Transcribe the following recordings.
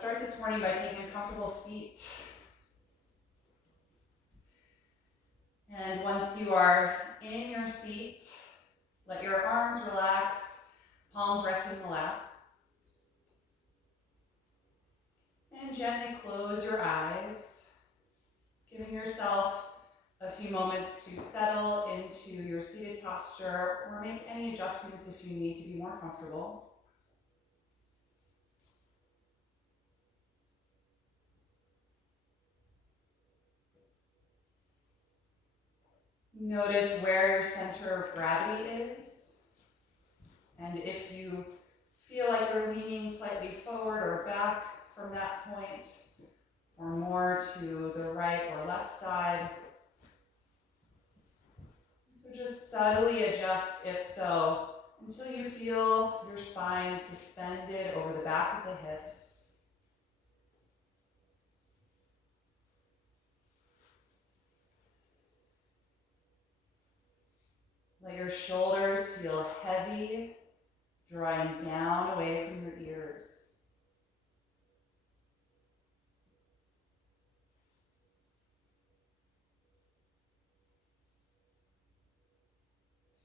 start this morning by taking a comfortable seat. And once you are in your seat, let your arms relax, palms resting in the lap. And gently close your eyes, giving yourself a few moments to settle into your seated posture or make any adjustments if you need to be more comfortable. Notice where your center of gravity is. And if you feel like you're leaning slightly forward or back from that point, or more to the right or left side. So just subtly adjust if so, until you feel your spine suspended over the back of the hips. Let your shoulders feel heavy, drawing down away from your ears.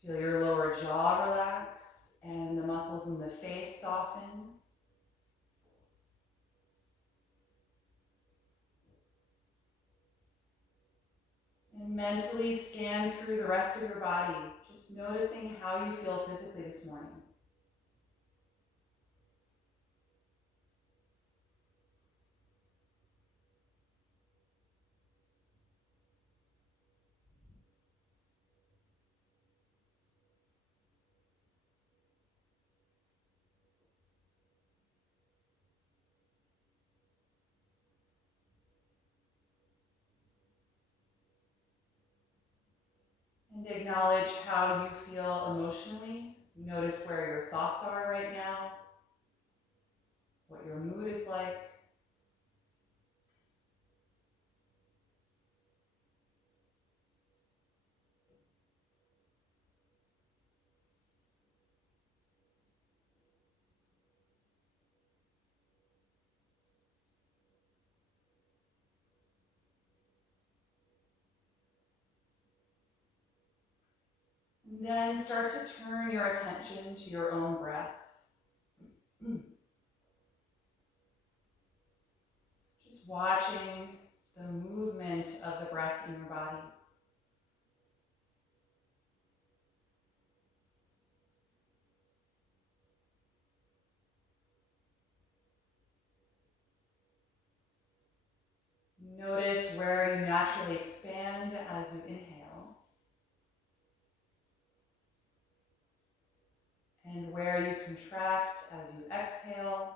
Feel your lower jaw relax and the muscles in the face soften. And mentally scan through the rest of your body, just noticing how you feel physically this morning. And acknowledge how you feel emotionally. Notice where your thoughts are right now, what your mood is like. And then start to turn your attention to your own breath. Just watching the movement of the breath in your body. Notice where you naturally expand as you inhale, and where you contract as you exhale.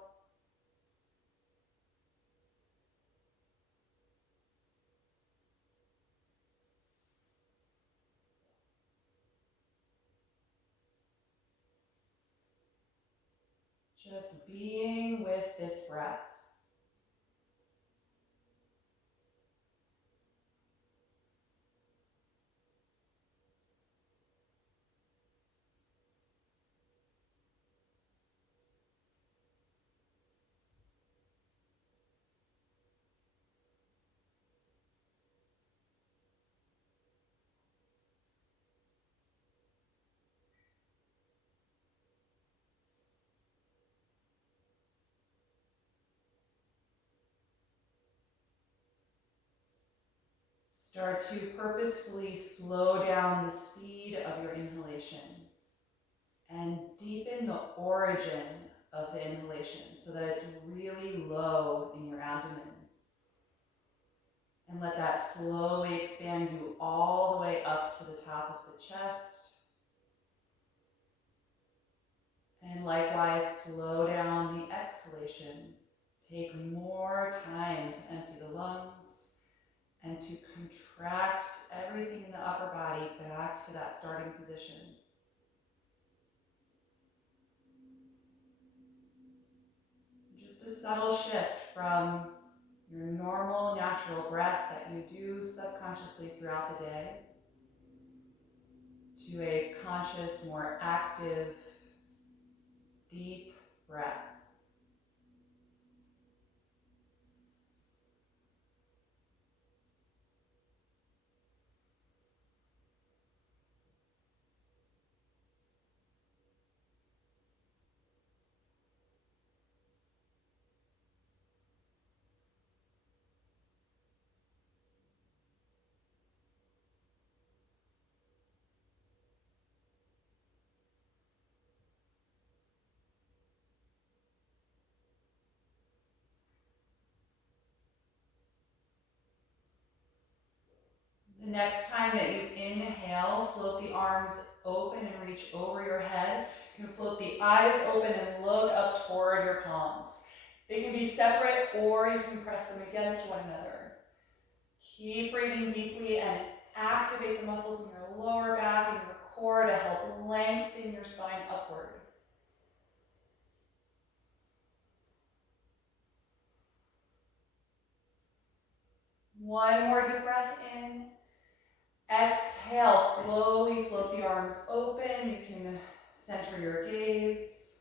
Just being with this breath. Start to purposefully slow down the speed of your inhalation and deepen the origin of the inhalation so that it's really low in your abdomen. And let that slowly expand you all the way up to the top of the chest. And likewise, slow down the exhalation. Take more time to empty the lungs and to contract everything in the upper body back to that starting position. So just a subtle shift from your normal, natural breath that you do subconsciously throughout the day to a conscious, more active, deep breath. The next time that you inhale, float the arms open and reach over your head. You can float the eyes open and look up toward your palms. They can be separate or you can press them against one another. Keep breathing deeply and activate the muscles in your lower back and your core to help lengthen your spine upward. One more deep breath in. Exhale, slowly float the arms open. You can center your gaze.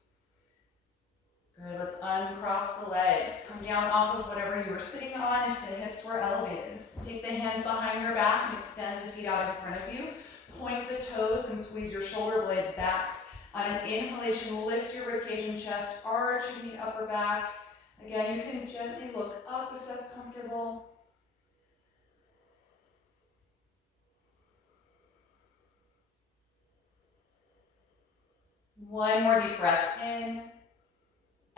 Good, let's uncross the legs. Come down off of whatever you were sitting on if the hips were elevated. Take the hands behind your back and extend the feet out in front of you. Point the toes and squeeze your shoulder blades back. On an inhalation, lift your ribcage and chest, arching the upper back. Again, you can gently look up if that's comfortable. One more deep breath in.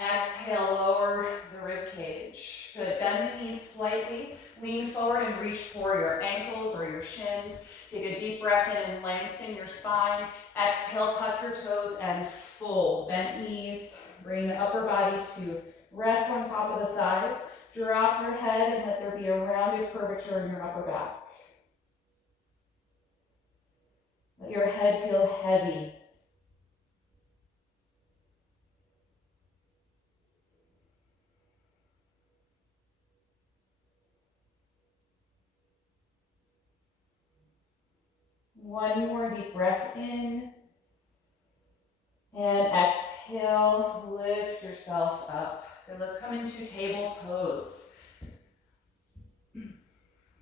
Exhale, lower the rib cage. Good, bend the knees slightly. Lean forward and reach for your ankles or your shins. Take a deep breath in and lengthen your spine. Exhale, tuck your toes and fold. Bend knees, bring the upper body to rest on top of the thighs. Drop your head and let there be a rounded curvature in your upper back. Let your head feel heavy. One more deep breath in. And exhale, lift yourself up. Good, let's come into table pose.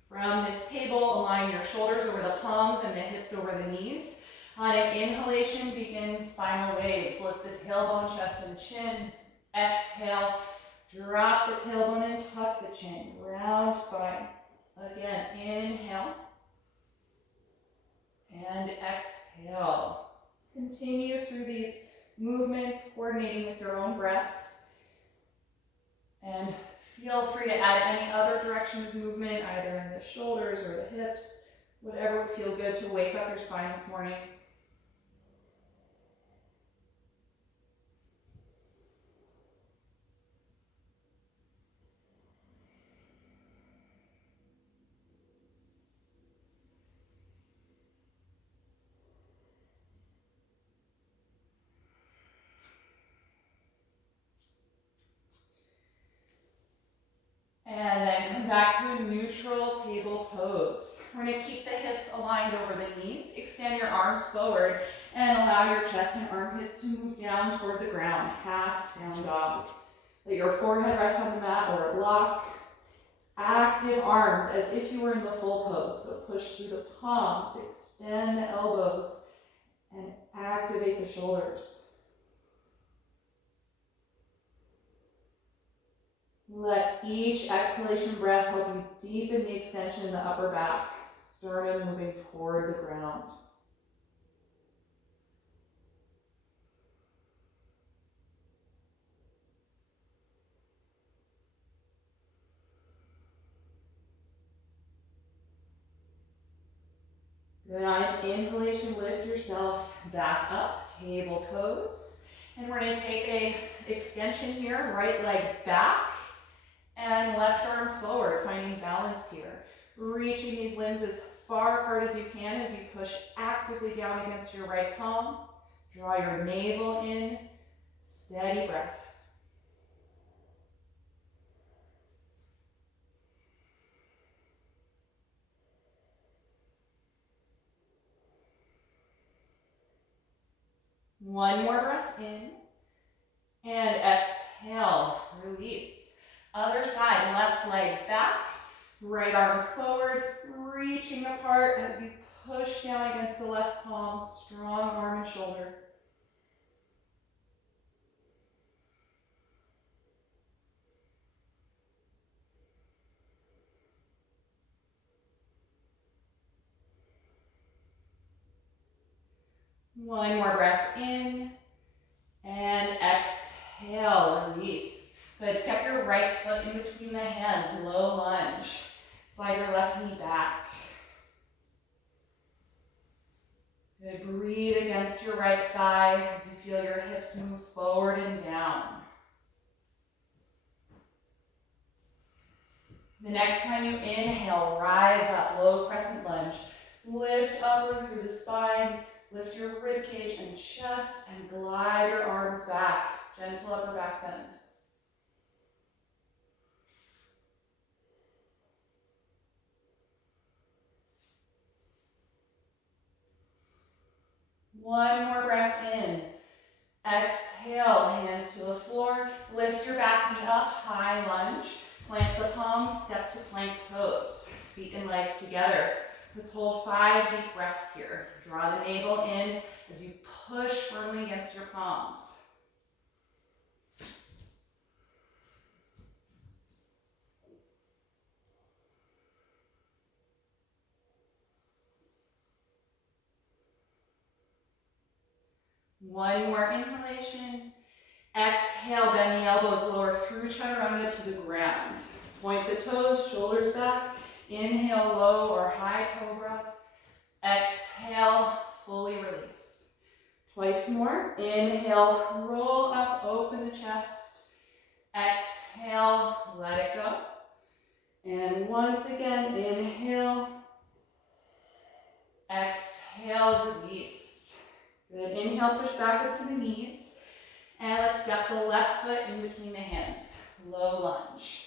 From this table, align your shoulders over the palms and the hips over the knees. On an inhalation, begin spinal waves. Lift the tailbone, chest, and chin. Exhale, drop the tailbone and tuck the chin. Round spine. Again, inhale. And exhale. Continue through these movements, coordinating with your own breath. And feel free to add any other direction of movement, either in the shoulders or the hips, whatever would feel good to wake up your spine this morning. And then come back to a neutral table pose. We're going to keep the hips aligned over the knees. Extend your arms forward and allow your chest and armpits to move down toward the ground. Half down dog. Let your forehead rest on the mat or a block. Active arms as if you were in the full pose. So push through the palms, extend the elbows, and activate the shoulders. Let each exhalation breath help you deepen the extension in the upper back, sternum moving toward the ground. Good, on an inhalation, lift yourself back up, table pose. And we're going to take a extension here, right leg back and left arm forward, finding balance here. Reaching these limbs as far apart as you can as you push actively down against your right palm. Draw your navel in, steady breath. One more breath in, and exhale, release. Other side, left leg back, right arm forward, reaching apart as you push down against the left palm, strong arm and shoulder. One more breath in, and exhale, release. Good, step your right foot in between the hands, low lunge. Slide your left knee back. Good. Breathe against your right thigh as you feel your hips move forward and down. The next time you inhale, rise up, low crescent lunge. Lift upward through the spine, lift your rib cage and chest, and glide your arms back. Gentle upper back bend. One more breath in. Exhale, hands to the floor. Lift your back knee up, high lunge. Plant the palms, step to plank pose. Feet and legs together. Let's hold 5 deep breaths here. Draw the navel in as you push firmly against your palms. One more inhalation. Exhale, bend the elbows, lower through chaturanga to the ground. Point the toes, shoulders back. Inhale, low or high cobra. Exhale, fully release. Twice more. Inhale, roll up, open the chest. Exhale, let it go. And once again, inhale. Exhale, release. Good. Inhale, push back up to the knees. And let's step the left foot in between the hands. Low lunge.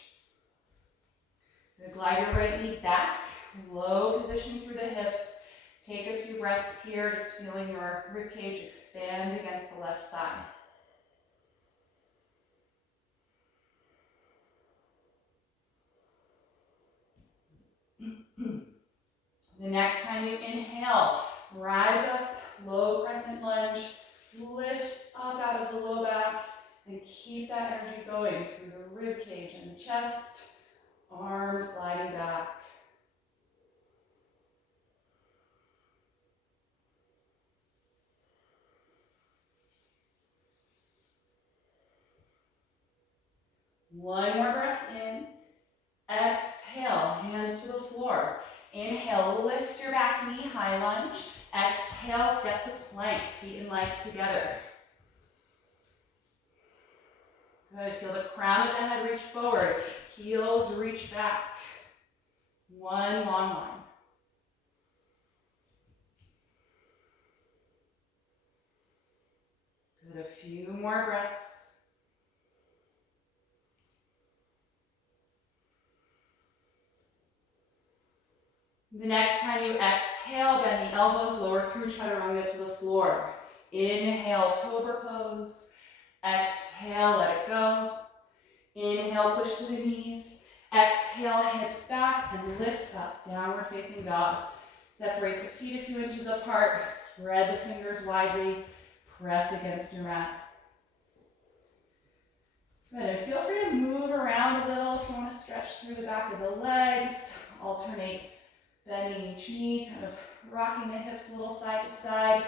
Good. Glide your right knee back. Low position through the hips. Take a few breaths here, just feeling your ribcage expand against the left thigh. The next time you inhale, rise up, low crescent lunge, lift up out of the low back, and keep that energy going through the rib cage and the chest, arms gliding back. One more breath in. Exhale, hands to the floor. Inhale, lift your back knee, high lunge. Exhale, step to plank, feet and legs together. Good, feel the crown of the head reach forward, heels reach back. One long line. Good, a few more breaths. The next time you exhale, bend the elbows, lower through chaturanga to the floor. Inhale, cobra pose. Exhale, let it go. Inhale, push to the knees. Exhale, hips back and lift up, downward facing dog. Separate the feet a few inches apart. Spread the fingers widely. Press against your mat. Good, and feel free to move around a little if you want to stretch through the back of the legs. Alternate bending each knee, kind of rocking the hips a little side to side.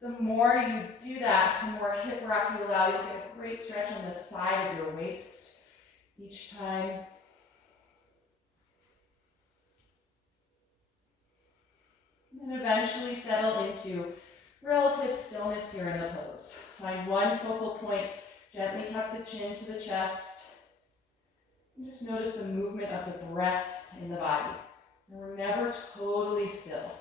The more you do that, the more hip rock you allow. You'll get a great stretch on the side of your waist each time. And eventually settle into relative stillness here in the pose. Find one focal point, gently tuck the chin to the chest. And just notice the movement of the breath in the body. And we're never totally still.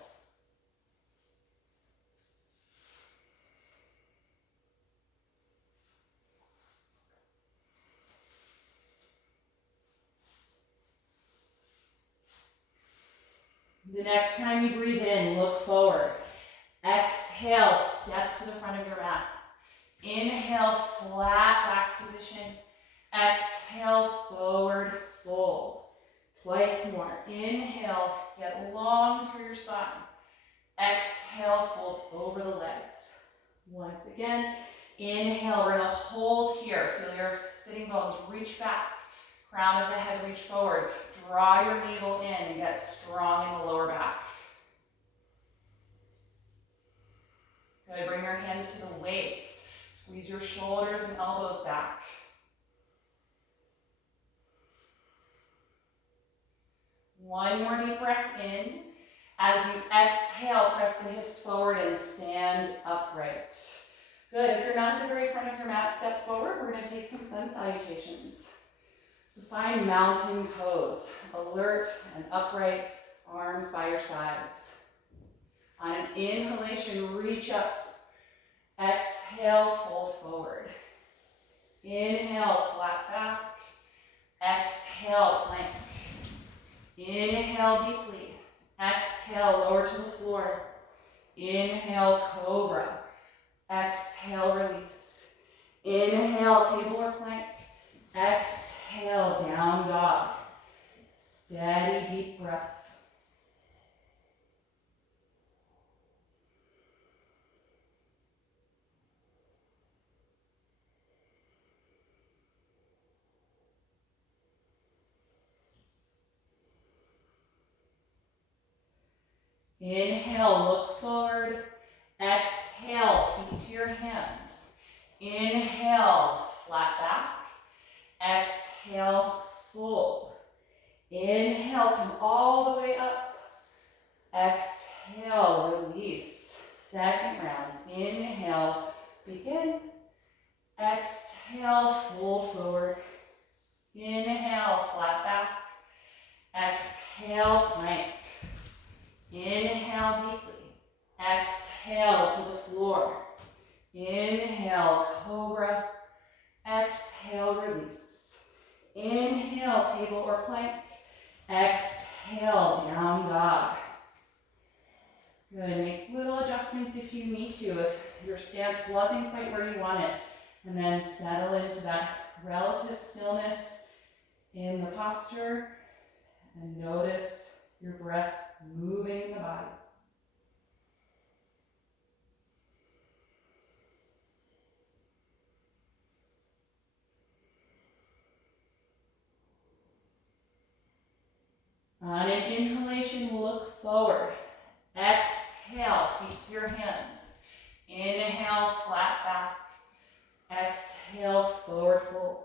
The next time you breathe in, look forward. Exhale, step to the front of your mat. Inhale, flat back position. Exhale, forward fold. Twice more. Inhale, get long through your spine. Exhale, fold over the legs. Once again, inhale, we're gonna hold here. Feel your sitting bones reach back. Crown of the head reach forward. Draw your navel in and get strong in the lower back. Good, bring your hands to the waist. Squeeze your shoulders and elbows back. One more deep breath in. As you exhale, press the hips forward and stand upright. Good. If you're not at the very front of your mat, step forward. We're going to take some sun salutations. So find mountain pose, alert and upright, arms by your sides. On an inhalation, reach up. Exhale, fold forward. Inhale, flat back. Exhale, plank. Inhale deeply. Exhale, lower to the floor. Inhale, cobra. Exhale, release. Inhale, table or plank. Exhale, down dog. Steady, deep breath. Inhale, look forward. Exhale, feet to your hands. Inhale, flat back. Exhale, fold. Inhale, come all the way up. Exhale, release. Second round. Inhale, begin. Exhale, fold forward. Inhale, flat back. Exhale, plank. Inhale deeply. Exhale to the floor. Inhale, cobra. Exhale, release. Inhale, table or plank. Exhale, down dog. Good. Make little adjustments if you need to, if your stance wasn't quite where you want it. And then settle into that relative stillness in the posture and notice your breath moving in the body. On an inhalation, look forward. Exhale, feet to your hands. Inhale, flat back. Exhale, forward fold.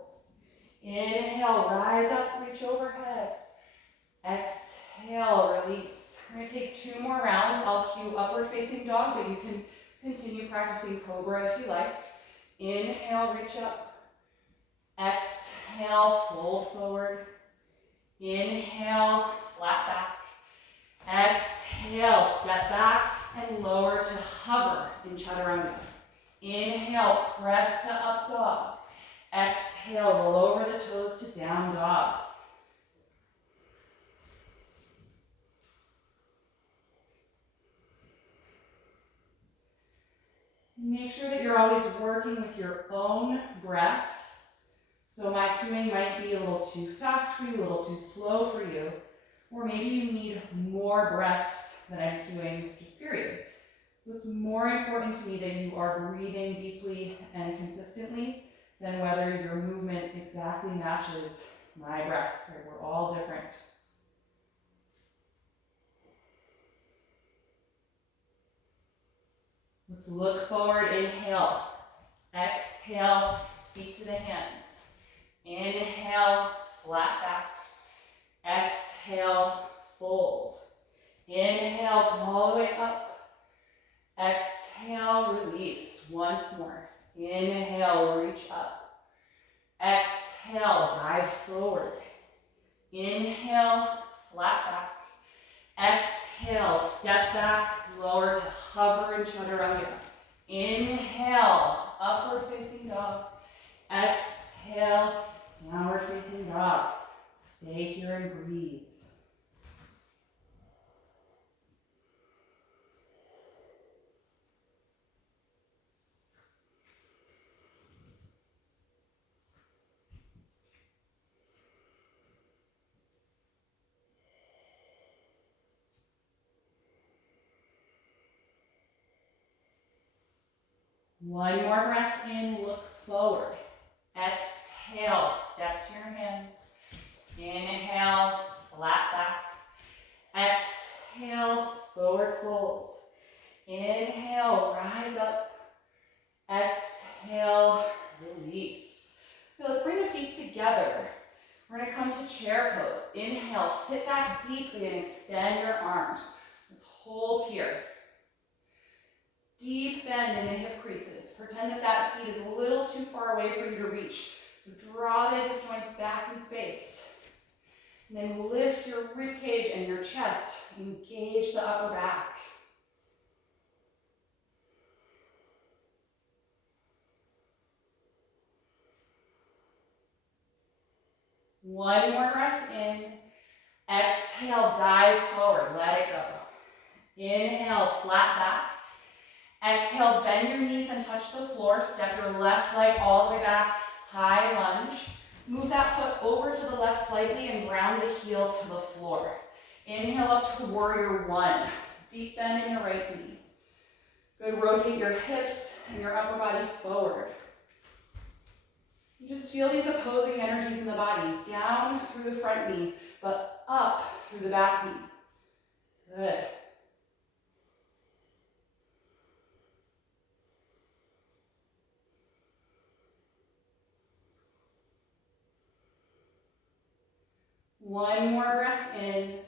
Inhale, rise up, reach overhead. Exhale, release. We're going to take 2 more rounds. I'll cue upward facing dog, but you can continue practicing cobra if you like. Inhale, reach up. Exhale, fold forward. Inhale, flat back. Exhale, step back and lower to hover in chaturanga. Inhale, press to up dog. Exhale, roll over the toes to down dog. Make sure that you're always working with your own breath. So my cueing might be a little too fast for you, a little too slow for you, or maybe you need more breaths than I'm cueing, just period. So it's more important to me that you are breathing deeply and consistently than whether your movement exactly matches my breath. Right? We're all different. Let's look forward, inhale. Exhale, feet to the hands. Inhale, flat back. Exhale, fold. Inhale, come all the way up. Exhale, release. Once more. Inhale, reach up. Exhale, dive forward. Inhale, flat back. Exhale, step back, lower to hover in chaturanga. Inhale, upward facing dog. Exhale, downward facing dog. Stay here and breathe. One more breath in, look forward. Exhale, step to your hands. Inhale, flat back. Exhale, forward fold. Inhale, rise up. Exhale, release. So let's bring the feet together. We're going to come to chair pose. Inhale, sit back deeply and extend your arms. Let's Hold here. Deep bend in the hip creases. Pretend that that seat is a little too far away for you to reach. So draw the hip joints back in space. And then lift your rib cage and your chest. Engage the upper back. One more breath in. Exhale, dive forward. Let it go. Inhale, flat back. Exhale, bend your knees and touch the floor. Step your left leg all the way back. High lunge. Move that foot over to the left slightly and ground the heel to the floor. Inhale up to warrior one. Deep bend in the right knee. Good, rotate your hips and your upper body forward. You just feel these opposing energies in the body. Down through the front knee, but up through the back knee. Good. One more breath in.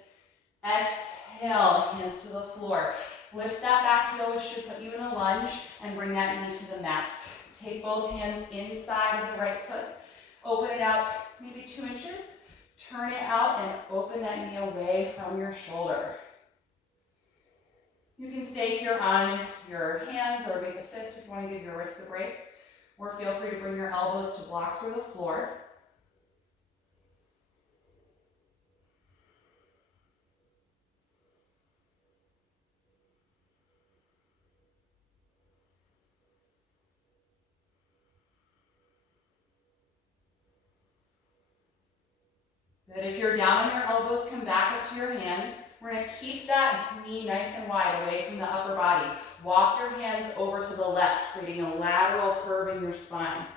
Exhale, hands to the floor. Lift that back heel, which should put you in a lunge, and bring that knee to the mat. Take both hands inside of the right foot. Open it out maybe 2 inches. Turn it out and open that knee away from your shoulder. You can stay here on your hands or make a fist if you want to give your wrists a break. Or feel free to bring your elbows to blocks or the floor. Good. If you're down on your elbows, come back up to your hands. We're going to keep that knee nice and wide away from the upper body. Walk your hands over to the left, creating a lateral curve in your spine.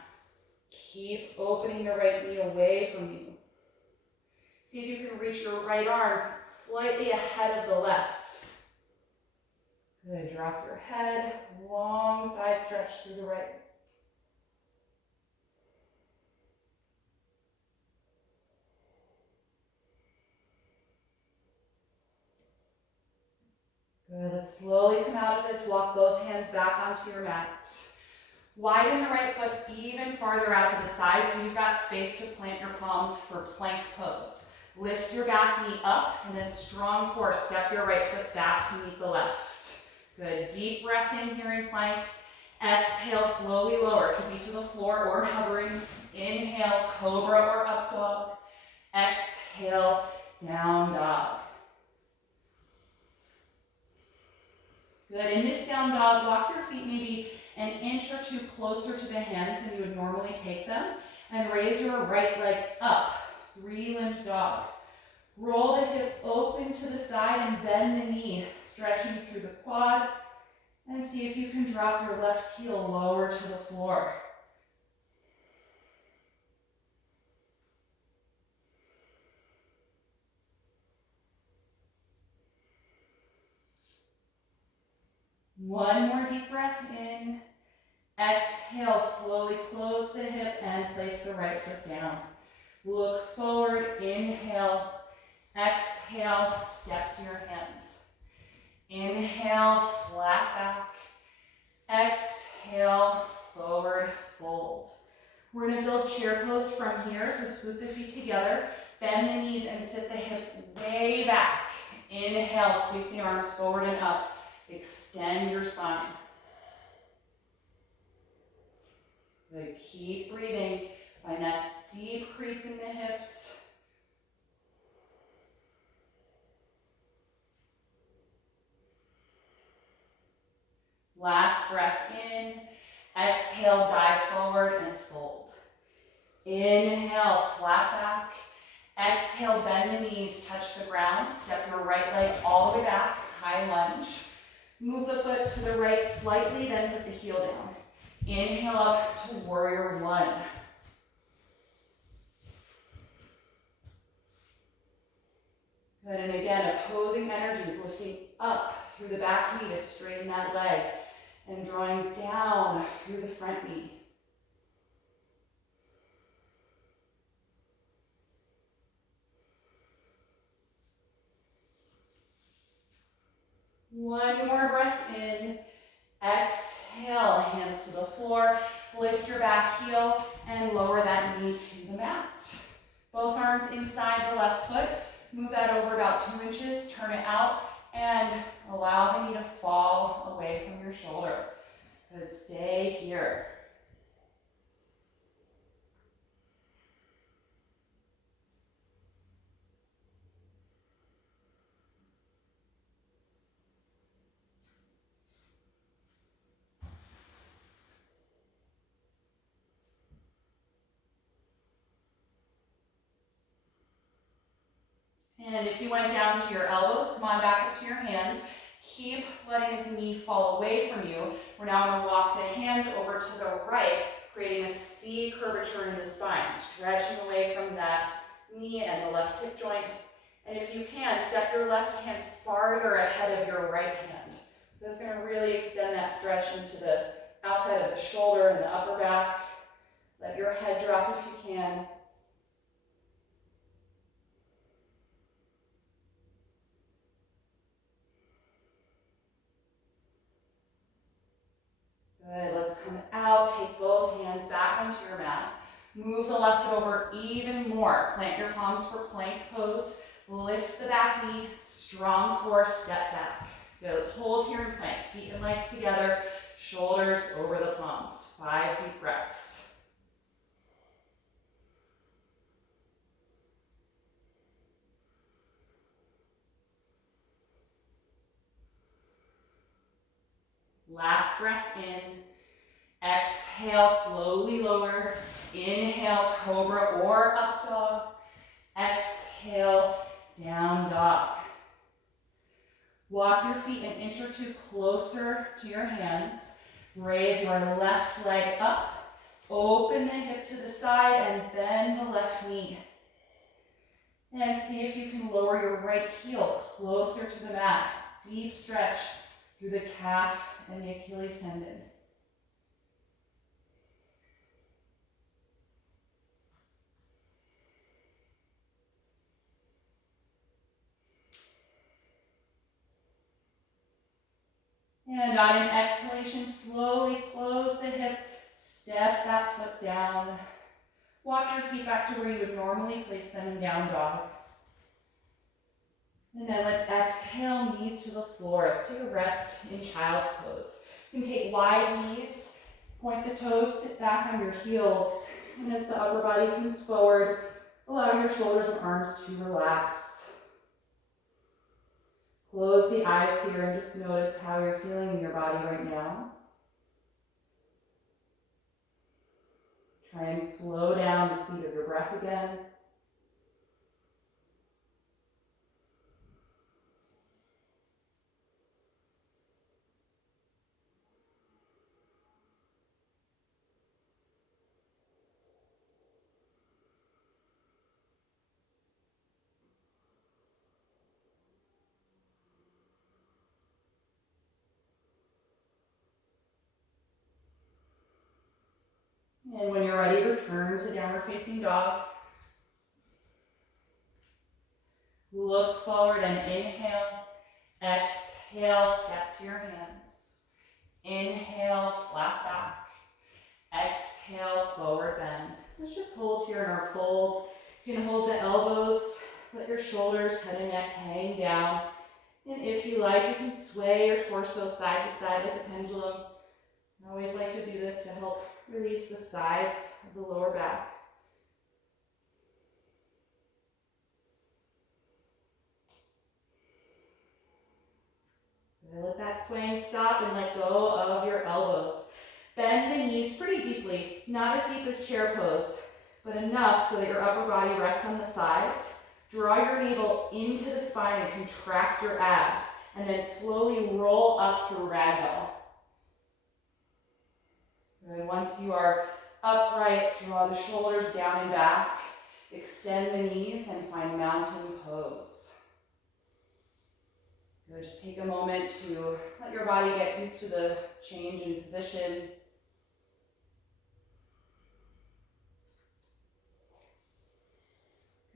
Keep opening the right knee away from you. See if you can reach your right arm slightly ahead of the left. Good. Drop your head. Long side stretch through the right. Good, let's slowly come out of this. Walk both hands back onto your mat. Widen the right foot even farther out to the side so you've got space to plant your palms for plank pose. Lift your back knee up and then strong core. Step your right foot back to meet the left. Good, deep breath in here in plank. Exhale, slowly lower. Could be to the floor or hovering. Inhale, cobra or up dog. Exhale, down dog. Good, in this down dog, walk your feet maybe an inch or two closer to the hands than you would normally take them, and raise your right leg up, 3-limbed dog. Roll the hip open to the side and bend the knee, stretching through the quad, and see if you can drop your left heel lower to the floor. One more deep breath in. Exhale, slowly close the hip and place the right foot down. Look forward, inhale. Exhale, step to your hands. Inhale, flat back. Exhale, forward fold. We're going to build chair pose from here, so scoot the feet together. Bend the knees and sit the hips way back. Inhale, sweep the arms forward and up. Extend your spine. Good. Keep breathing. Find that deep crease in the hips. Last breath in. Exhale, dive forward and fold. Inhale, flat back. Exhale, bend the knees, touch the ground. Step your right leg all the way back, high lunge. Move the foot to the right slightly, then put the heel down. Inhale up to warrior one. Good, and again, opposing energies, lifting up through the back knee to straighten that leg, and drawing down through the front knee. One more breath in. Exhale, hands to the floor. Lift your back heel and lower that knee to the mat. Both arms inside the left foot. Move that over about 2 inches, turn it out, and allow the knee to fall away from your shoulder. Good, stay here. And if you went down to your elbows, come on back up to your hands. Keep letting his knee fall away from you. We're now going to walk the hands over to the right, creating a C curvature in the spine, stretching away from that knee and the left hip joint. And if you can, step your left hand farther ahead of your right hand. So that's going to really extend that stretch into the outside of the shoulder and the upper back. Let your head drop if you can. Good, let's come out, take both hands back onto your mat. Move the left foot over even more. Plant your palms for plank pose. Lift the back knee, strong core, step back. Good, let's hold here in plank. Feet and legs together, shoulders over the palms. 5 deep breaths. Last breath in. Exhale, slowly lower. Inhale, cobra or up dog. Exhale, down dog. Walk your feet an inch or two closer to your hands. Raise your left leg up. Open the hip to the side and bend the left knee. And see if you can lower your right heel closer to the mat. Deep stretch through the calf and the Achilles tendon. And on an exhalation, slowly close the hip, step that foot down. Walk your feet back to where you would normally place them in down dog. And then let's exhale, knees to the floor. Let's take a rest in child's pose. You can take wide knees, point the toes, sit back on your heels. And as the upper body comes forward, allow your shoulders and arms to relax. Close the eyes here and just notice how you're feeling in your body right now. Try and slow down the speed of your breath again. And when you're ready, return to downward facing dog. Look forward and inhale. Exhale, step to your hands. Inhale, flat back. Exhale, forward bend. Let's just hold here in our fold. You can hold the elbows, let your shoulders, head and neck hang down. And if you like, you can sway your torso side to side like a pendulum. I always like to do this to help release the sides of the lower back. Let that swaying stop and let go of your elbows. Bend the knees pretty deeply, not as deep as chair pose, but enough so that your upper body rests on the thighs. Draw your navel into the spine and contract your abs, and then slowly roll up through ragdoll. And once you are upright, draw the shoulders down and back, extend the knees, and find mountain pose. Good. Just take a moment to let your body get used to the change in position.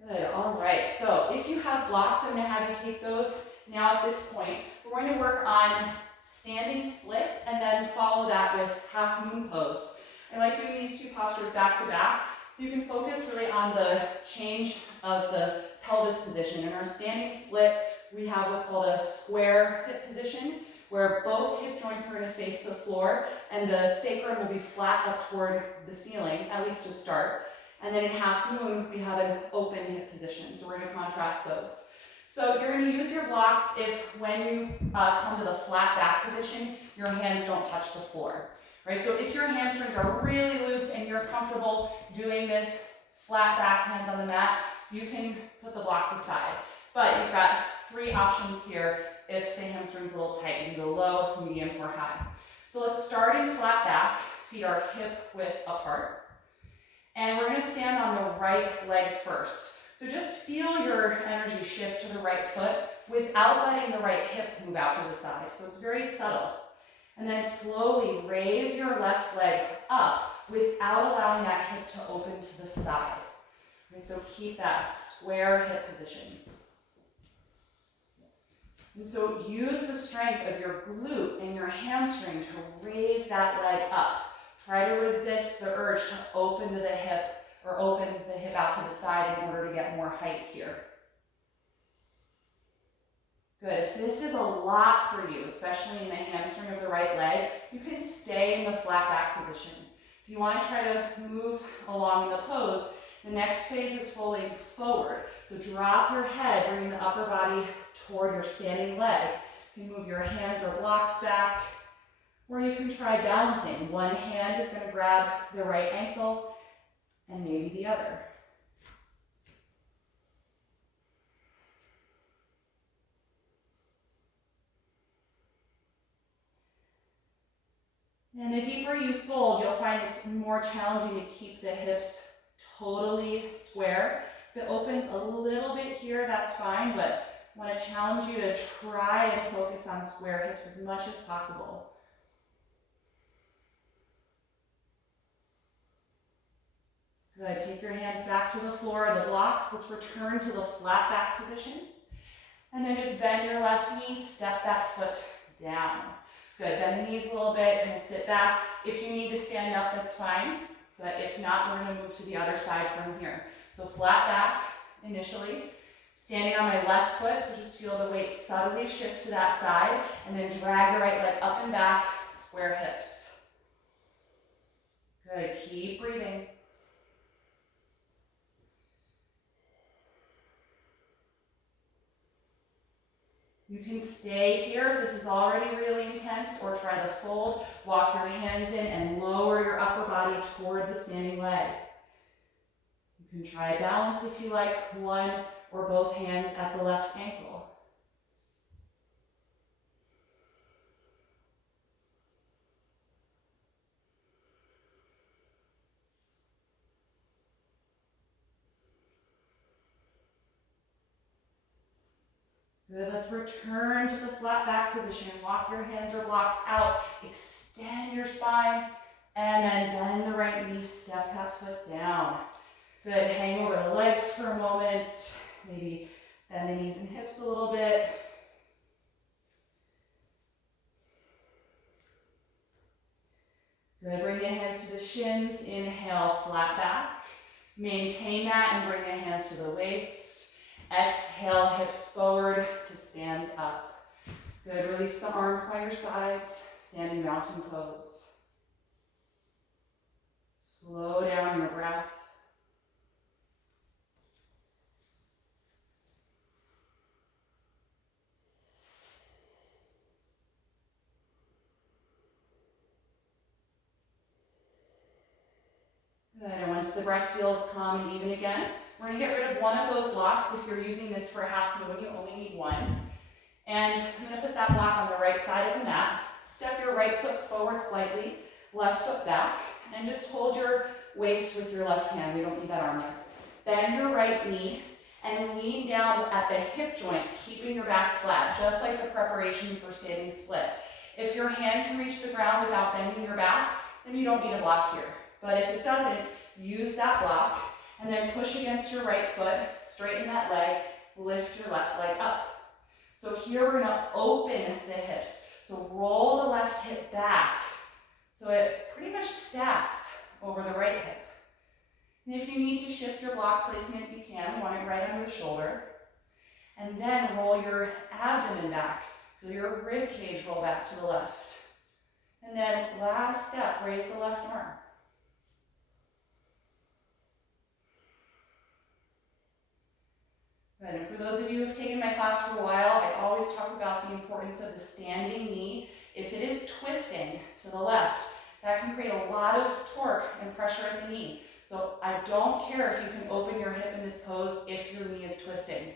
Good, all right. So if you have blocks, I'm gonna have you take those now at this point. we're going to work on standing split and then follow that with half moon pose. I like doing these two postures back to back so you can focus really on the change of the pelvis position. In our standing split, we have what's called a square hip position, where both hip joints are going to face the floor and the sacrum will be flat up toward the ceiling, at least to start. And then in half moon, we have an open hip position. So we're going to contrast those. So you're going to use your blocks if when you come to the flat back position, your hands don't touch the floor. Right? So if your hamstrings are really loose and you're comfortable doing this flat back, hands on the mat, you can put the blocks aside. But you've got 3 options here if the hamstring's a little tight. You can go low, medium, or high. So let's start in flat back. Feet are hip width apart. And we're going to stand on the right leg first. So just feel your energy shift to the right foot without letting the right hip move out to the side. So it's very subtle. And then slowly raise your left leg up without allowing that hip to open to the side. And so keep that square hip position. And so use the strength of your glute and your hamstring to raise that leg up. Try to resist the urge to open to the hip or open the hip out to the side in order to get more height here. Good. If this is a lot for you, especially in the hamstring of the right leg, you can stay in the flat back position. If you want to try to move along in the pose, the next phase is folding forward. So drop your head, bring the upper body toward your standing leg. You can move your hands or blocks back, or you can try balancing. One hand is going to grab the right ankle and maybe the other. And the deeper you fold, you'll find it's more challenging to keep the hips totally square. If it opens a little bit here, that's fine, but I want to challenge you to try and focus on square hips as much as possible. Good. Take your hands back to the floor of the blocks. Let's return to the flat back position. And then just bend your left knee, step that foot down. Good. Bend the knees a little bit and sit back. If you need to stand up, that's fine. But if not, we're going to move to the other side from here. So flat back initially. Standing on my left foot, so just feel the weight subtly shift to that side. And then drag your right leg up and back, square hips. Good. Keep breathing. You can stay here if this is already really intense, or try the fold. Walk your hands in and lower your upper body toward the standing leg. You can try balance if you like, one or both hands at the left ankle. Good, let's return to the flat back position. Walk your hands or blocks out. Extend your spine. And then bend the right knee, step that foot down. Good, hang over the legs for a moment. Maybe bend the knees and hips a little bit. Good, bring the hands to the shins. Inhale, flat back. Maintain that and bring the hands to the waist. Exhale, hips forward to stand up. Good, release the arms by your sides, standing mountain pose. Slow down your breath. Good, and once the breath feels calm and even again, we're going to get rid of one of those blocks. If you're using this for half moon, you only need one. And I'm going to put that block on the right side of the mat. Step your right foot forward slightly, left foot back, and just hold your waist with your left hand. We don't need that arm yet. Bend your right knee and lean down at the hip joint, keeping your back flat, just like the preparation for standing split. If your hand can reach the ground without bending your back, then you don't need a block here. But if it doesn't, use that block. And then push against your right foot, straighten that leg, lift your left leg up. So here we're gonna open the hips. So roll the left hip back. So it pretty much stacks over the right hip. And if you need to shift your block placement, you can. Want it right under the shoulder. And then roll your abdomen back. Feel your rib cage roll back to the left. And then last step, raise the left arm. Good. And for those of you who have taken my class for a while, I always talk about the importance of the standing knee. If it is twisting to the left, that can create a lot of torque and pressure at the knee. So I don't care if you can open your hip in this pose if your knee is twisting,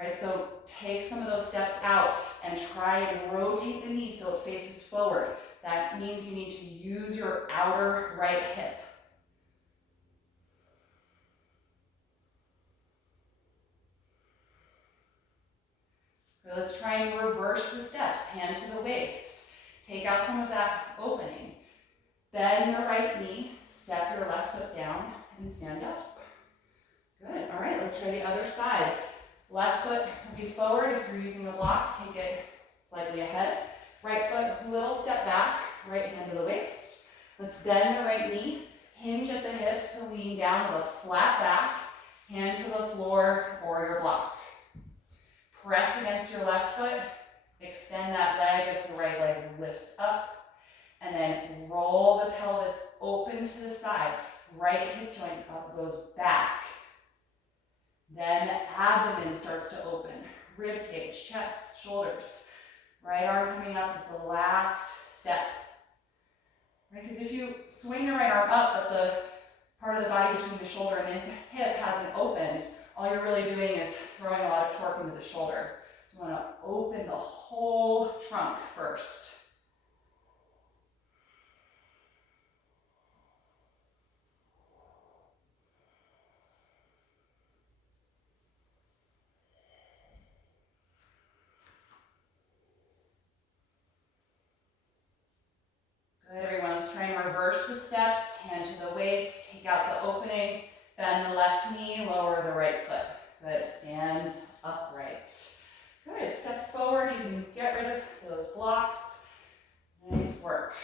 right? So take some of those steps out and try and rotate the knee so it faces forward. That means you need to use your outer right hip. So let's try and reverse the steps, hand to the waist. Take out some of that opening. Bend the right knee, step your left foot down, and stand up. Good, all right, let's try the other side. Left foot will be forward. If you're using the block, take it slightly ahead. Right foot, little step back, right hand to the waist. Let's bend the right knee, hinge at the hips to lean down with a flat back, hand to the floor or your block. Press against your left foot, extend that leg as the right leg lifts up, and then roll the pelvis open to the side. Right hip joint goes back. Then the abdomen starts to open. Rib cage, chest, shoulders. Right arm coming up is the last step. Right? Because if you swing the right arm up, but the part of the body between the shoulder and the hip hasn't opened, all you're really doing is throwing a lot of torque into the shoulder. So you want to open the whole trunk first. Good, everyone, let's try and reverse the steps, hand to the waist, take out the opening, bend the left knee, lower the right foot. Good, stand upright. Good, step forward, you can get rid of those blocks. Nice work.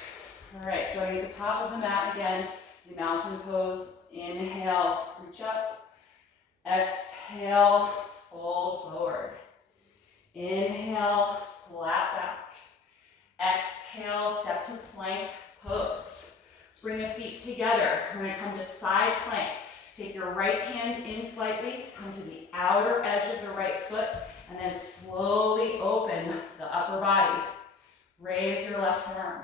All right, so starting at the top of the mat again, the mountain pose. Let's inhale, reach up. Exhale, fold forward. Inhale, flat back. Exhale, step to plank pose. Let's bring the feet together. We're going to come to side plank. Take your right hand in slightly, come to the outer edge of the right foot, and then slowly open the upper body. Raise your left arm.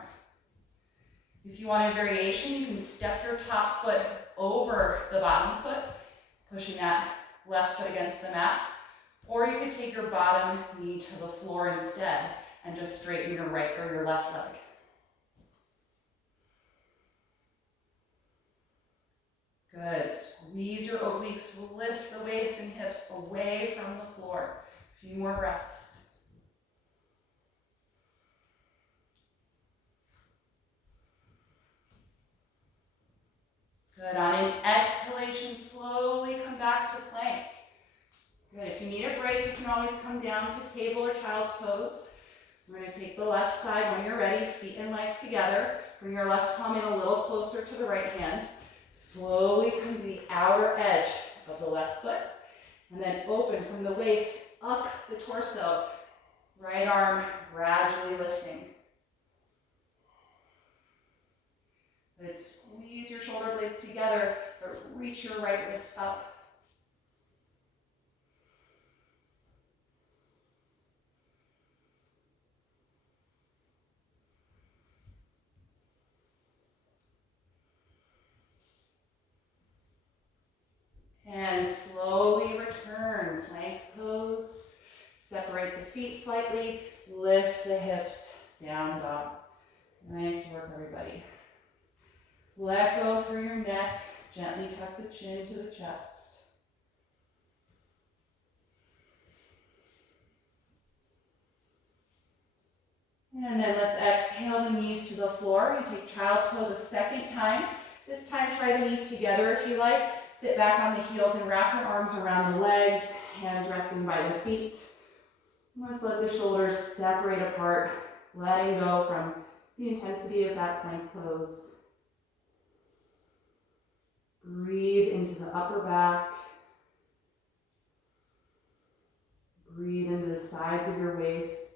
If you want a variation, you can step your top foot over the bottom foot, pushing that left foot against the mat. Or you could take your bottom knee to the floor instead and just straighten your right or your left leg. Good. Squeeze your obliques to lift the waist and hips away from the floor. A few more breaths. Good. On an exhalation, slowly come back to plank. Good. If you need a break, you can always come down to table or child's pose. We're going to take the left side when you're ready, feet and legs together. Bring your left palm in a little closer to the right hand. Slowly come to the outer edge of the left foot. And then open from the waist up the torso. Right arm gradually lifting. Good. Squeeze your shoulder blades together, but reach your right wrist up. And slowly return, plank pose. Separate the feet slightly, lift the hips down, dog. Nice work, everybody. Let go through your neck, gently tuck the chin to the chest. And then let's exhale the knees to the floor. You take child's pose a second time. This time try the knees together if you like. Sit back on the heels and wrap your arms around the legs, hands resting by the feet. Let's let the shoulders separate apart, letting go from the intensity of that plank pose. Breathe into the upper back. Breathe into the sides of your waist.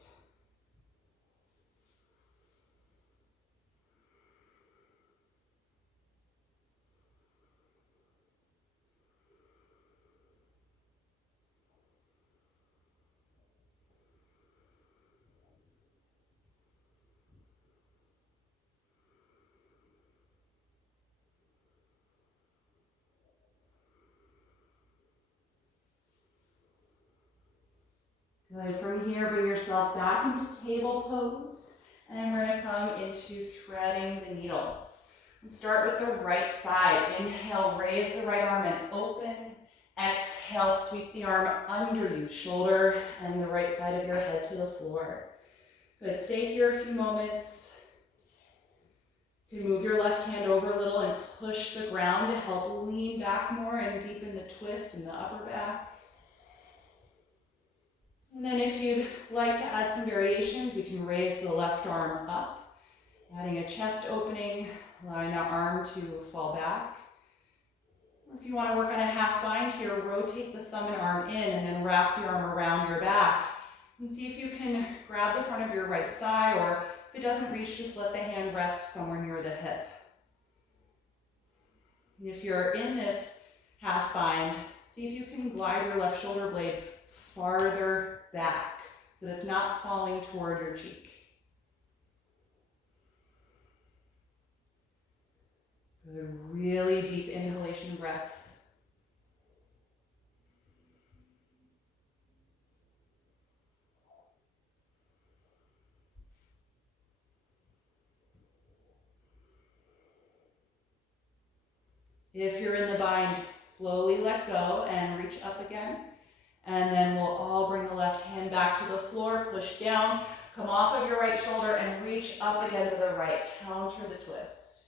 Good. From here, bring yourself back into table pose. And we're going to come into threading the needle. Start with the right side. Inhale, raise the right arm and open. Exhale, sweep the arm under you, shoulder and the right side of your head to the floor. Good. Stay here a few moments. You can move your left hand over a little and push the ground to help lean back more and deepen the twist in the upper back. And then if you'd like to add some variations, we can raise the left arm up, adding a chest opening, allowing that arm to fall back. Or if you want to work on a half bind here, rotate the thumb and arm in and then wrap the arm around your back. And see if you can grab the front of your right thigh, or if it doesn't reach, just let the hand rest somewhere near the hip. And if you're in this half bind, see if you can glide your left shoulder blade farther back so that it's not falling toward your cheek. Good, really deep inhalation breaths. If you're in the bind, slowly let go and reach up again. And then we'll all bring the left hand back to the floor, push down, come off of your right shoulder and reach up again to the right. Counter the twist.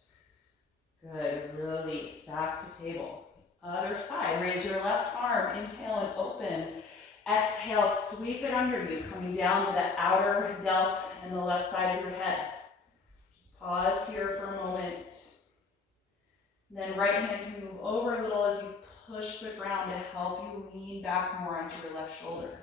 Good, release, back to table. Other side, raise your left arm, inhale and open. Exhale, sweep it under you, coming down to the outer delt and the left side of your head. Just pause here for a moment. Then right hand can move over a little as you push the ground to help you lean back more onto your left shoulder.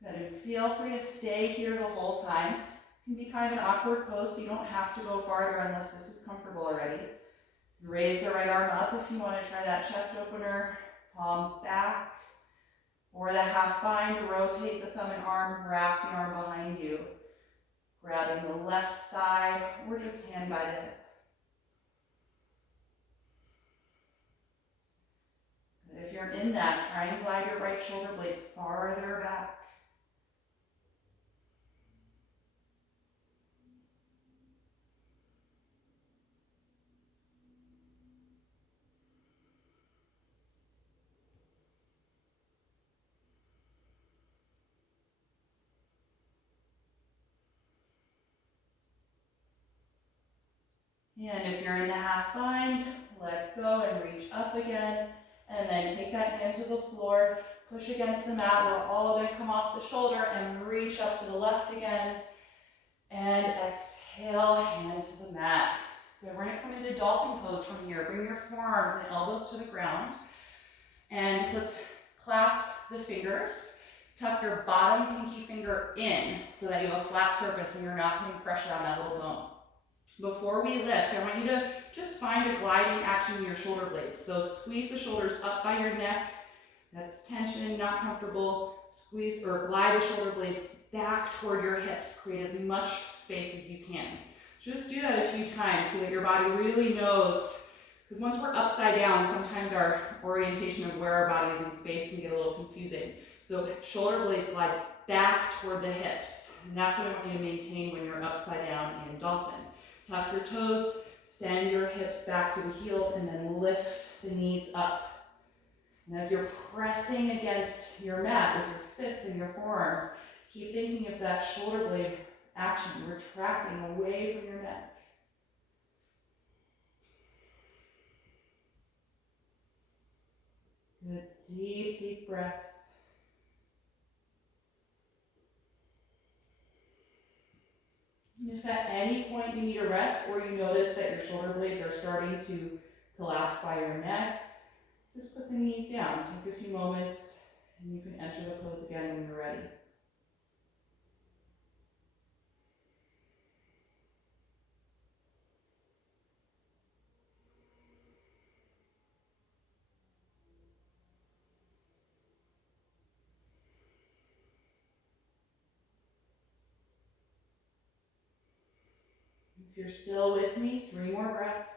Good, and feel free to stay here the whole time. It can be kind of an awkward pose, so you don't have to go farther unless this is comfortable already. Raise the right arm up if you want to try that chest opener, palm back, or the half bind, rotate the thumb and arm, wrap the arm behind you. Grabbing the left thigh, or just hand by the hip. If you're in that, try and glide your right shoulder blade farther back. And if you're in the half bind, let go and reach up again. And then take that hand to the floor, push against the mat. We're all going to come off the shoulder and reach up to the left again. And exhale, hand to the mat. Good, we're going to come into dolphin pose from here. Bring your forearms and elbows to the ground. And let's clasp the fingers. Tuck your bottom pinky finger in so that you have a flat surface and you're not putting pressure on that little bone. Before we lift, I want you to just find a gliding action in your shoulder blades. So squeeze the shoulders up by your neck. That's tension, not comfortable. Squeeze or glide the shoulder blades back toward your hips. Create as much space as you can. Just do that a few times so that your body really knows. Because once we're upside down, sometimes our orientation of where our body is in space can get a little confusing. So shoulder blades glide back toward the hips. And that's what I want you to maintain when you're upside down in dolphin. Tuck your toes, send your hips back to the heels, and then lift the knees up. And as you're pressing against your mat with your fists and your forearms, keep thinking of that shoulder blade action, retracting away from your neck. Good, deep, deep breath. And if at any point you need a rest or you notice that your shoulder blades are starting to collapse by your neck, just put the knees down. Take a few moments and you can enter the pose again when you're ready. If you're still with me, 3 more breaths.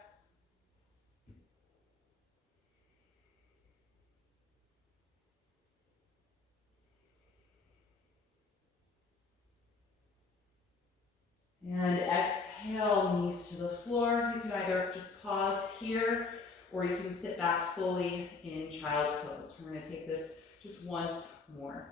And exhale, knees to the floor. You can either just pause here or you can sit back fully in child's pose. We're going to take this just once more.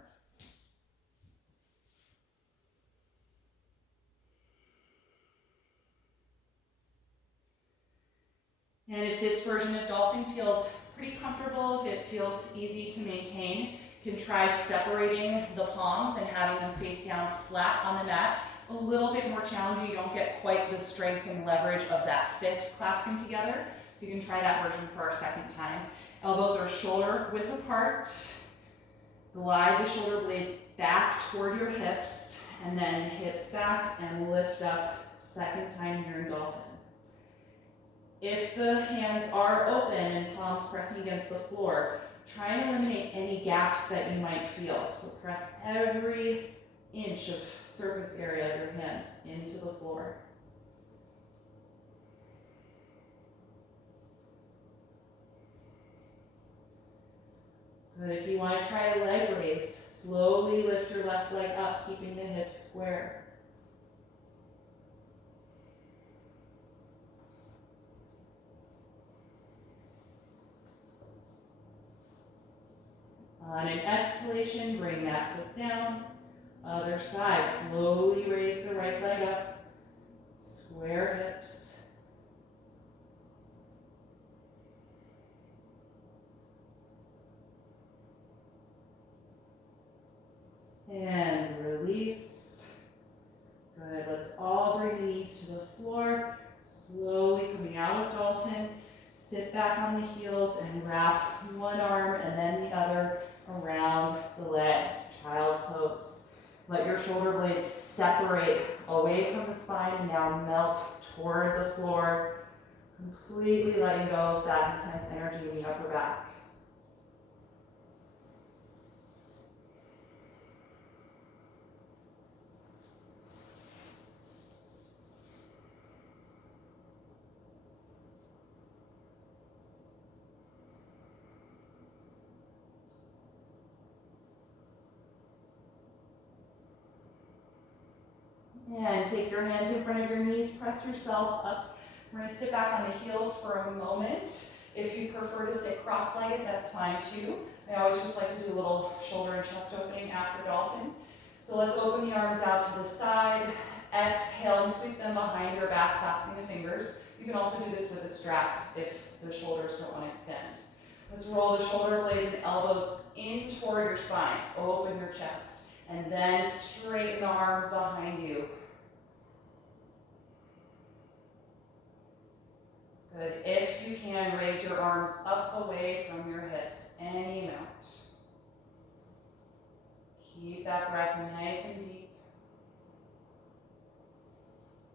And if this version of dolphin feels pretty comfortable, if it feels easy to maintain, you can try separating the palms and having them face down flat on the mat. A little bit more challenging, you don't get quite the strength and leverage of that fist clasping together. So you can try that version for our second time. Elbows are shoulder width apart. Glide the shoulder blades back toward your hips, and then hips back and lift up. Second time here in dolphin. If the hands are open and palms pressing against the floor, try and eliminate any gaps that you might feel. So press every inch of surface area of your hands into the floor. Good. If you want to try a leg raise, slowly lift your left leg up, keeping the hips square. On an exhalation, bring that foot down. Other side, slowly raise the right leg up. Square hips. And release. Good, let's all bring the knees to the floor. Slowly coming out of dolphin. Sit back on the heels and wrap one arm and then the other around the legs. Child's pose. Let your shoulder blades separate away from the spine and now melt toward the floor, completely letting go of that intense energy in the upper back. And take your hands in front of your knees, press yourself up. We're going to sit back on the heels for a moment. If you prefer to sit cross-legged, that's fine too. I always just like to do a little shoulder and chest opening after dolphin. So let's open the arms out to the side. Exhale and sweep them behind your back, clasping the fingers. You can also do this with a strap if the shoulders don't want to extend. Let's roll the shoulder blades and elbows in toward your spine. Open your chest. And then straighten the arms behind you. Good. If you can, raise your arms up away from your hips, any amount. Keep that breath nice and deep.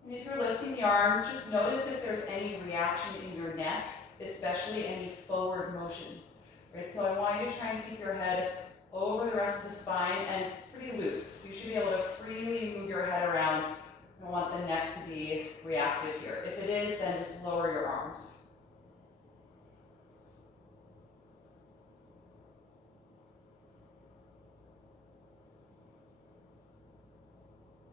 And if you're lifting the arms, just notice if there's any reaction in your neck, especially any forward motion. Right? So I want you to try and keep your head over the rest of the spine and pretty loose. You should be able to freely move your head around. I don't want the neck to be reactive here. If it is, then just lower your arms.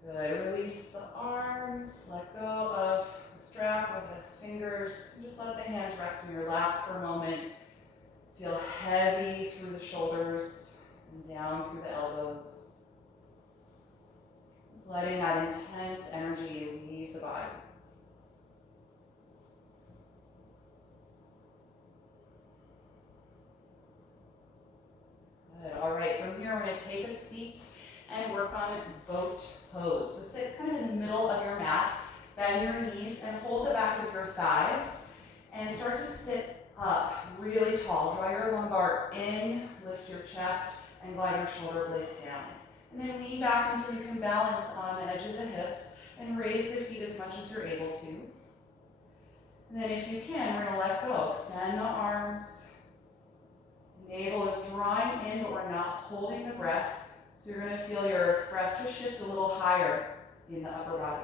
Good. Release the arms. Let go of the strap or the fingers. Just let the hands rest in your lap for a moment. Feel heavy through the shoulders and down through the elbows. Just letting that intense energy leave the body. to take a seat and work on boat pose. So sit kind of in the middle of your mat, bend your knees and hold the back of your thighs and start to sit up really tall. Draw your lumbar in, lift your chest, and glide your shoulder blades down. And then lean back until you can balance on the edge of the hips and raise the feet as much as you're able to. And then if you can, we're gonna let go. Extend the arms. Navel is drawing in, but we're not holding the breath. So you're gonna feel your breath just shift a little higher in the upper body.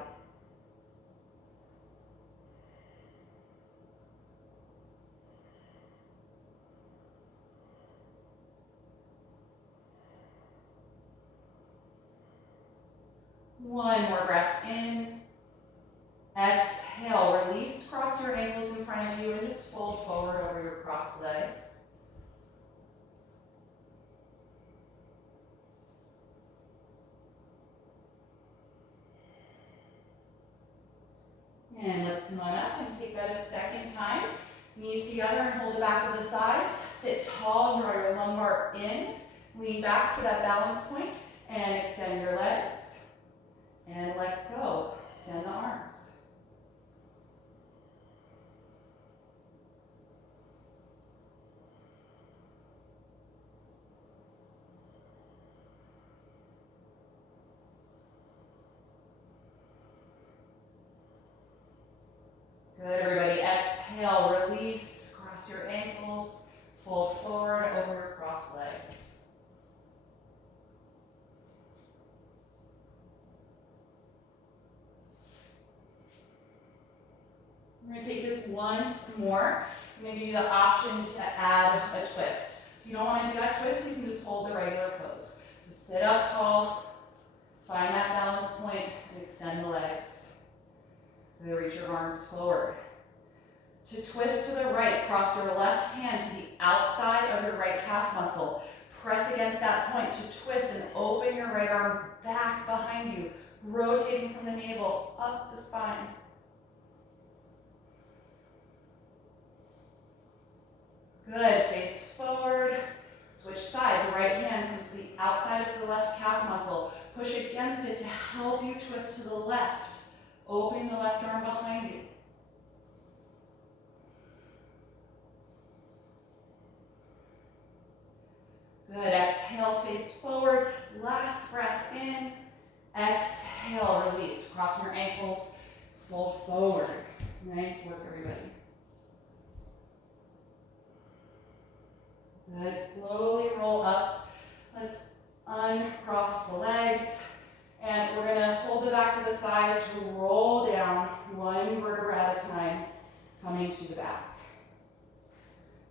One more breath in. Exhale, release, cross your ankles in front of you and just fold forward over your crossed legs. And let's come on up and take that a second time. Knees together and hold the back of the thighs. Sit tall, draw your lumbar in. Lean back for that balance point and extend your legs. And let go. Extend the arms. Good, everybody. Exhale, release, cross your ankles, fold forward over your crossed legs. We're going to take this once more. I'm going to give you the option to add a twist. If you don't want to do that twist, you can just hold the regular pose. So sit up tall, find that balance point, and extend the legs. Then reach your arms forward. To twist to the right, cross your left hand to the outside of your right calf muscle. Press against that point to twist and open your right arm back behind you, rotating from the navel up the spine. Good, face forward, switch sides. Right hand comes to the outside of the left calf muscle. Push against it to help you twist to the left, opening the left arm behind you. Good, exhale, face forward. Last breath in. Exhale, release. Cross your ankles, fold forward. Nice work, everybody. Good, slowly roll up. Let's uncross the legs. And we're gonna hold the back of the thighs to roll down one vertebra at a time, coming to the back.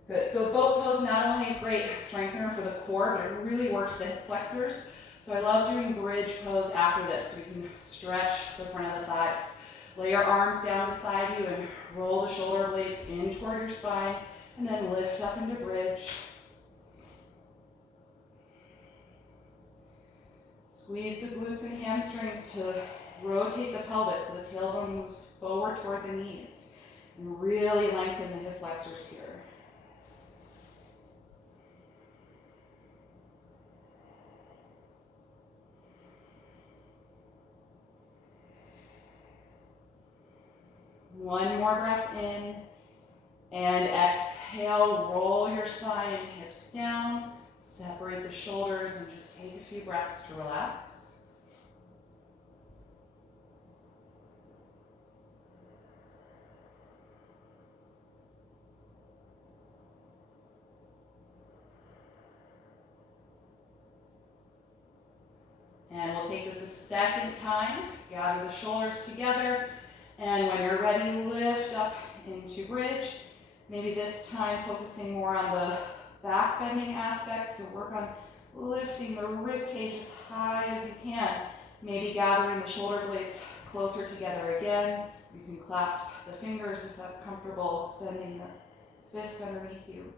Good, so boat pose, not only a great strengthener for the core, but it really works the hip flexors. So I love doing bridge pose after this, so you can stretch the front of the thighs. Lay your arms down beside you and roll the shoulder blades in toward your spine, and then lift up into bridge. Squeeze the glutes and hamstrings to rotate the pelvis so the tailbone moves forward toward the knees. And really lengthen the hip flexors here. One more breath in, and exhale, roll your spine and hips down, separate the shoulders, and just take a few breaths to relax. And we'll take this a second time, gather the shoulders together. And when you're ready, lift up into bridge. Maybe this time focusing more on the back bending aspect. So work on lifting the rib cage as high as you can. Maybe gathering the shoulder blades closer together again. You can clasp the fingers if that's comfortable, extending the fist underneath you.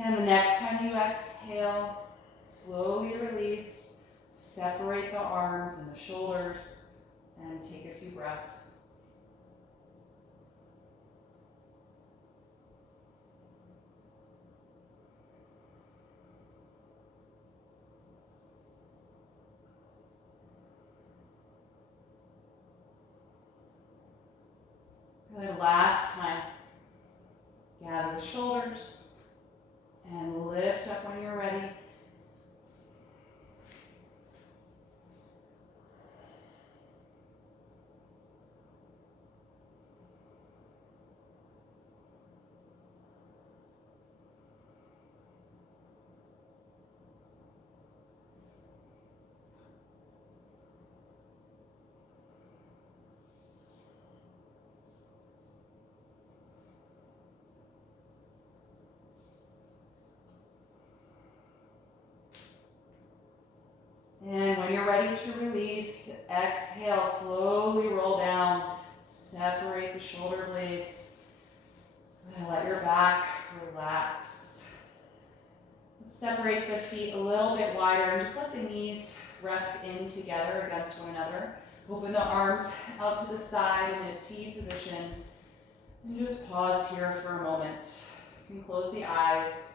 And the next time you exhale, slowly release, separate the arms and the shoulders, and take a few breaths. Good, last time. Gather the shoulders and lift up when you're ready. And when you're ready to release, exhale, slowly roll down, separate the shoulder blades, and let your back relax. Separate the feet a little bit wider and just let the knees rest in together against one another. Open the arms out to the side in a T position. And just pause here for a moment. You can close the eyes.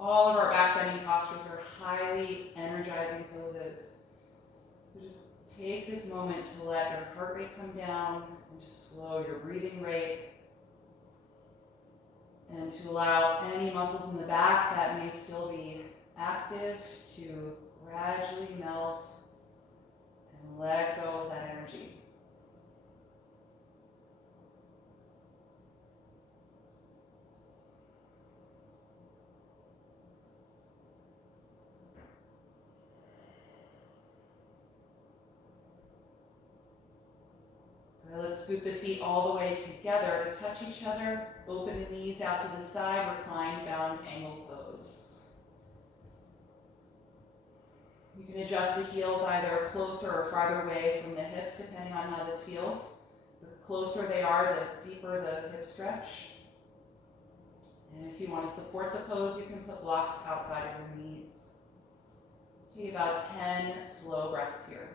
All of our back bending postures are highly energizing poses. So just take this moment to let your heart rate come down and to slow your breathing rate and to allow any muscles in the back that may still be active to gradually melt and let go of that energy. Let's scoot the feet all the way together to touch each other. Open the knees out to the side, recline, bound, angle pose. You can adjust the heels either closer or farther away from the hips, depending on how this feels. The closer they are, the deeper the hip stretch. And if you want to support the pose, you can put blocks outside of your knees. Let's take about 10 slow breaths here.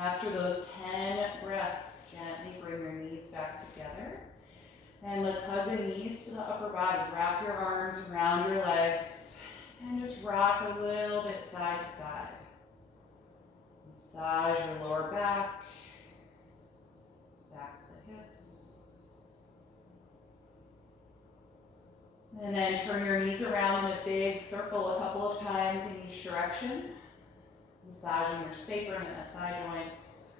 After those 10 breaths, gently bring your knees back together. And let's hug the knees to the upper body. Wrap your arms around your legs and just rock a little bit side to side. Massage your lower back, back to the hips. And then turn your knees around in a big circle a couple of times in each direction. Massaging your sacrum and SI joints.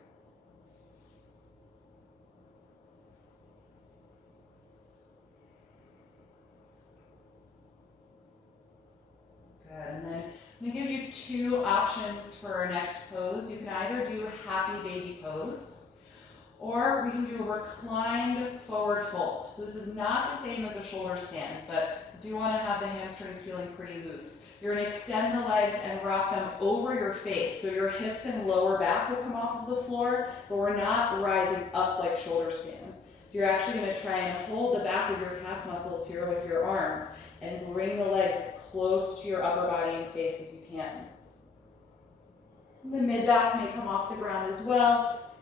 Good, and then I'm going to give you two options for our next pose. You can either do a happy baby pose, or we can do a reclined forward fold. So this is not the same as a shoulder stand, but you do want to have the hamstrings feeling pretty loose. You're going to extend the legs and rock them over your face. So your hips and lower back will come off of the floor, but we're not rising up like shoulder stand. So you're actually going to try and hold the back of your calf muscles here with your arms and bring the legs as close to your upper body and face as you can. The mid-back may come off the ground as well.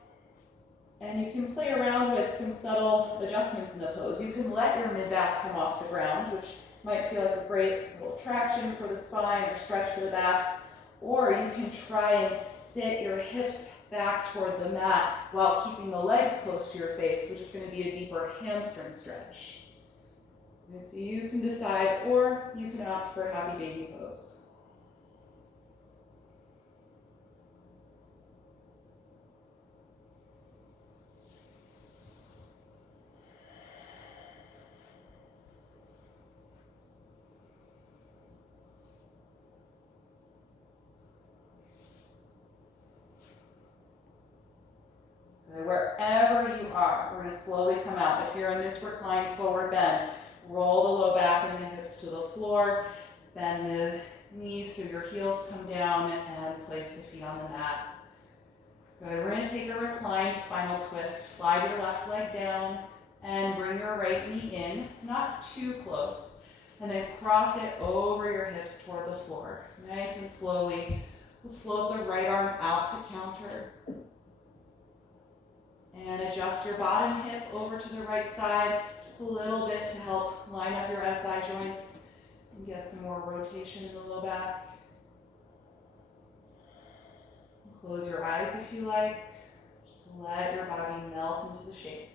And you can play around with some subtle adjustments in the pose. You can let your mid-back come off the ground, which might feel like a great little traction for the spine or stretch for the back. Or you can try and sit your hips back toward the mat while keeping the legs close to your face, which is going to be a deeper hamstring stretch. And so you can decide, or you can opt for a happy baby pose. Wherever you are, we're going to slowly come out. If you're in this reclined forward bend, roll the low back and the hips to the floor, bend the knees so your heels come down, and place the feet on the mat. Good. We're going to take a reclined spinal twist. Slide your left leg down and bring your right knee in, not too close, and then cross it over your hips toward the floor. Nice and slowly. We'll float the right arm out to counter. And adjust your bottom hip over to the right side, just a little bit to help line up your SI joints and get some more rotation in the low back. Close your eyes if you like. Just let your body melt into the shape.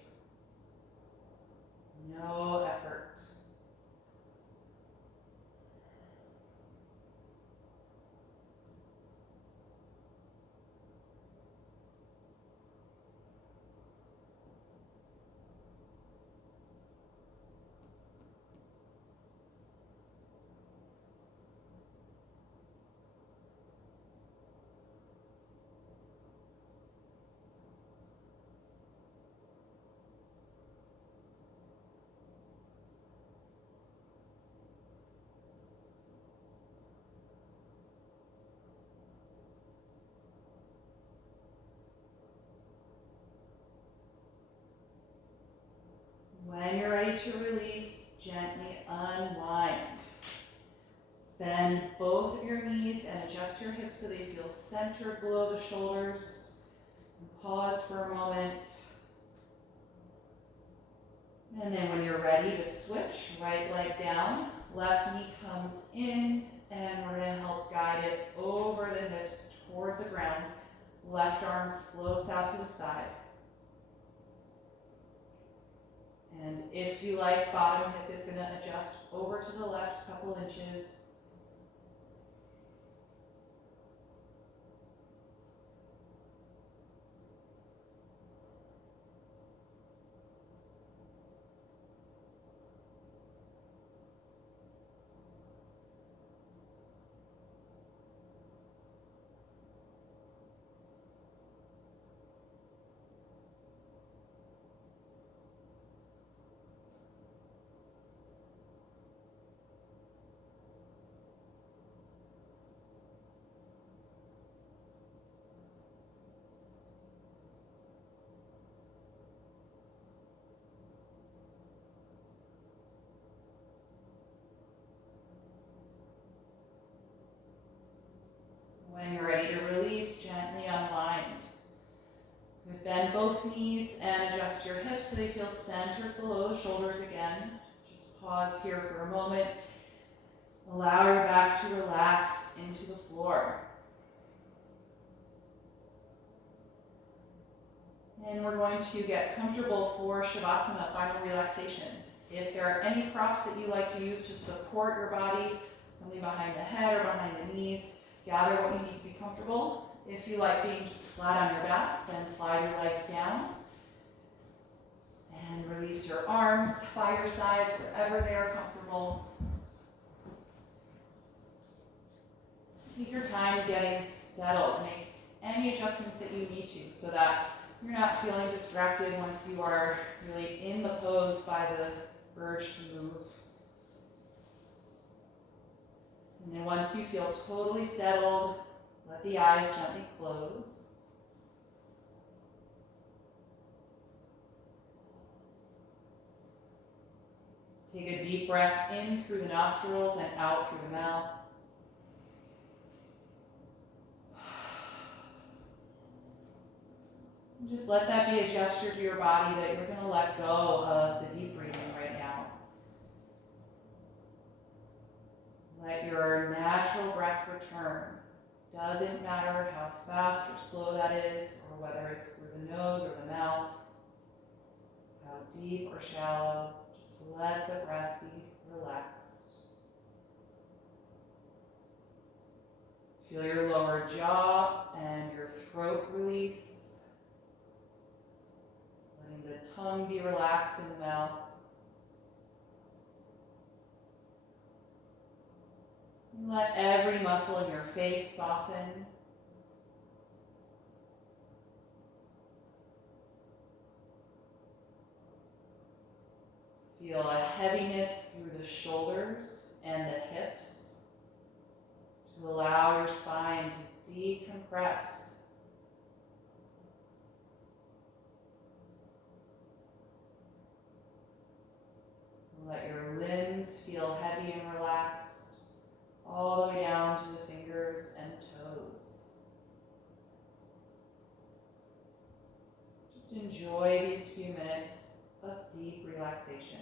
No effort. When you're ready to release, gently unwind. Bend both of your knees and adjust your hips so they feel centered below the shoulders. And pause for a moment. And then when you're ready to switch, right leg down, left knee comes in, and we're going to help guide it over the hips toward the ground. Left arm floats out to the side. And if you like, bottom hip is going to adjust over to the left a couple inches. When you're ready to release, gently unwind. Bend both knees and adjust your hips so they feel centered below the shoulders again. Just pause here for a moment. Allow your back to relax into the floor. And we're going to get comfortable for Shavasana, final relaxation. If there are any props that you like to use to support your body, something behind the head or behind the knees, gather what you need to be comfortable. If you like being just flat on your back, then slide your legs down. And release your arms by your sides, wherever they are comfortable. Take your time getting settled. Make any adjustments that you need to so that you're not feeling distracted once you are really in the pose by the urge to move. And then once you feel totally settled, let the eyes gently close. Take a deep breath in through the nostrils and out through the mouth. Just let that be a gesture to your body that you're going to let go of the deep breathing right now. Let your natural breath return. Doesn't matter how fast or slow that is, or whether it's through the nose or the mouth, how deep or shallow. Just let the breath be relaxed. Feel your lower jaw and your throat release. Letting the tongue be relaxed in the mouth. And let every muscle in your face soften. Feel a heaviness through the shoulders and the hips to allow your spine to decompress. Let your limbs feel heavy and relaxed all the way down to the fingers and toes. Just enjoy these few minutes of deep relaxation.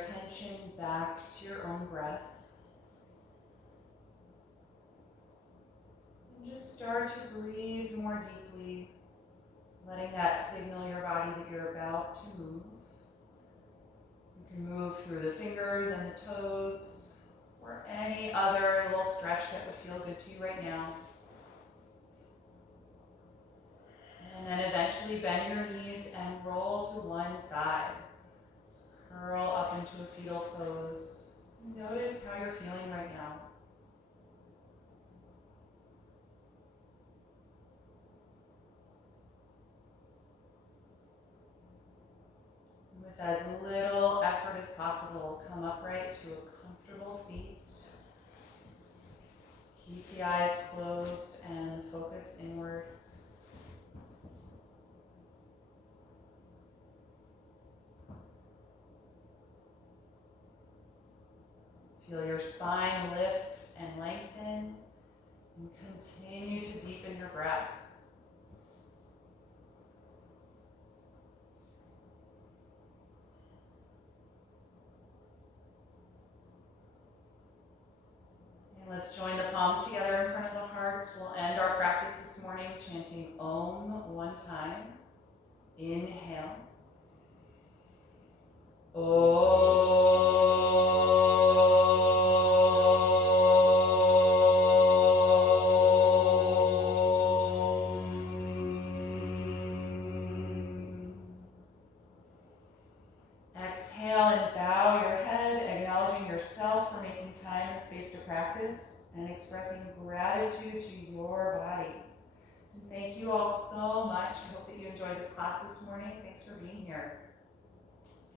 attention back to your own breath. And just start to breathe more deeply, letting that signal your body that you're about to move. You can move through the fingers and the toes, or any other little stretch that would feel good to you right now. And then eventually bend your knees and roll to one side. So curl up into a fetal pose. Notice how you're feeling right now. With as little effort as possible, come upright to a comfortable seat. Keep the eyes closed and focus inward. Feel your spine lift and lengthen, and continue to deepen your breath. And let's join the palms together in front of the heart. We'll end our practice this morning chanting Om one time. Inhale. Om. Exhale and bow your head, acknowledging yourself for making time and space to practice and expressing gratitude to your body. And thank you all so much. I hope that you enjoyed this class this morning. Thanks for being here.